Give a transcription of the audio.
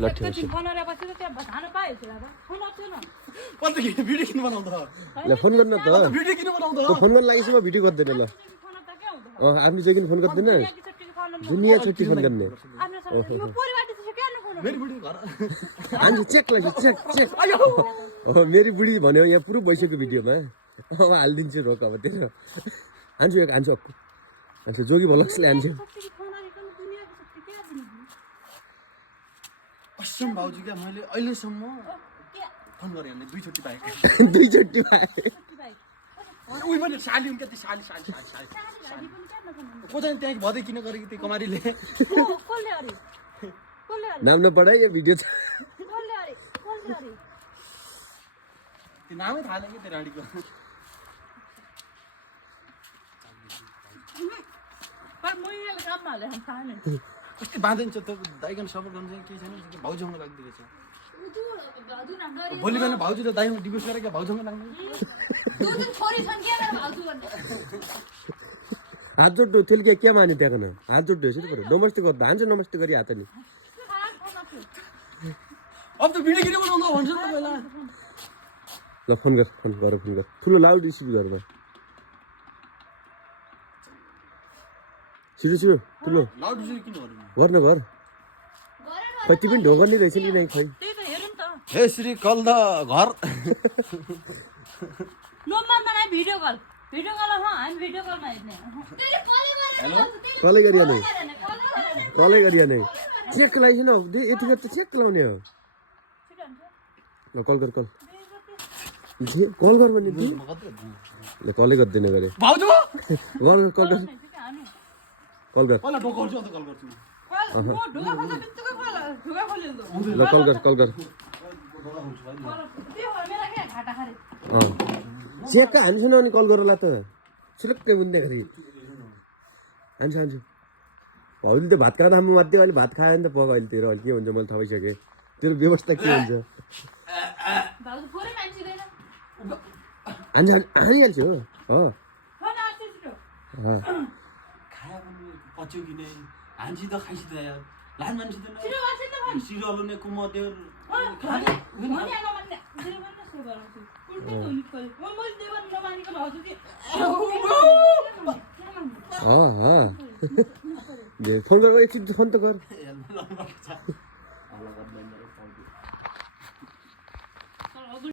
लट्ठी एकैछिन बनाएपछि त त्यहाँ खान पाएछ दादा फोन आउँथेन कति भिडियो किन बनाउँदा ल फोन गर्न त भिडियो किन बनाउँदा त फोन गर्न लागि म भिडियो गर्दैन ल फोन त के हुन्छ आफ्नो चाहिँ किन फोन गर्दैन दुनिया छुट्टी फोन गर्ने आफ्नो यो परिवारले चाहिँ के गर्नु फोन मेरो भिडियो घर हान्छु चेक लाग्यो चेक चेक मेरी बुढी भन्यो यहाँ प्रुफ भइसक्यो भिडियोमा अब हालिदिन्छु रोक अब तेरो हान्छु एक हान्छु हान्छु जोगी भलक्सले हान्छु कसम भाउजू क्या मैले अहिलेसम्म फोन गरेँ हामीले दुईचोटि बाहेक दुईचोटि पाएँ उही पनि साली क्या त्यो साली साली साली साली कोजान त्यहाँ भदै किन गरेको त्यो कमारीले कसले अरे कसले अरे नाम नपढाइ यो भिडियो छ कसले अरे कसले अरे त्यो नामै थाहा छैन कि त्यो राडीको पर मैले काममा हाले हम थाहा नै कस्तो बाँधिन्छ त दाइकन सपोर्ट गर्नु चाहिँ के छैन भाउजूसँग लाग्दो रहेछ भोलि बिहान भाउजू र दाइसँग डिभोर्स गरेर क्या भाउजूसँग लाग्नु हात जोड्नु त्यसले क्या माने त्यहाँ हात जोड्नु यसरी पऱ्यो नमस्ते गर्दा हान्छ नमस्ते गरी हातले अब त भिडियो किन बनाउँदा भन्छ त पहिला ल फोन गर फोन गर ठुलो लाउड स्पिकर गरेर छिटो छिटो ठुलो लाउड स्पिकर किन गर्नु गर्न घर कति पनि ढोगर नै रहेछ नि खै त्यही त हेरौँ त हे श्री कल द घर नम्बर नआए भिडियो कल हामी भिडियो कलमा हेर्ने कलै गरिहाल्ने कलै गरिहाल्ने चेक लगाइस न यतिखेर त चेक लाउने हो ल कल गर कल कल गर भने ल कलै गर्दैन गरे भाउजू गर कल गर कल गर पहिला डोकाउँछु अन्त कल गर्छु ढुङ्गा खोल्दा बित्तिकै ढुङ्गा खोल्यो ल कल गर त्यो हो मेरा के घाटा खारे चेक हान्छु न अनि कल गरौँला त सिलक्कै बुन्दाखेरि हान्छु अहिले त भात खाँदा म मात्रै अहिले भात खायो नि त पग अहिले तेरो अहिले के हुन्छ मैले थाहा भइसकेँ तेरो व्यवस्था के हुन्छ भाउजू फोरै मान्छेदैन हानिहाल्छु हो फोन आउँछ छिटो खायो भने पच्यो कि नै हान्सी त खाइसी त यार लान मान्छे त छिटो गर्छ नि त फोन सिरलो ने कुम त्यो भनि आन भन्ने छिटो गर्न सो गराउँछु उल्टो हुनु पर्यो मैले देवन नमानेको भाउजू के फोन गरेर एकछिन फोन त गर हेर्नु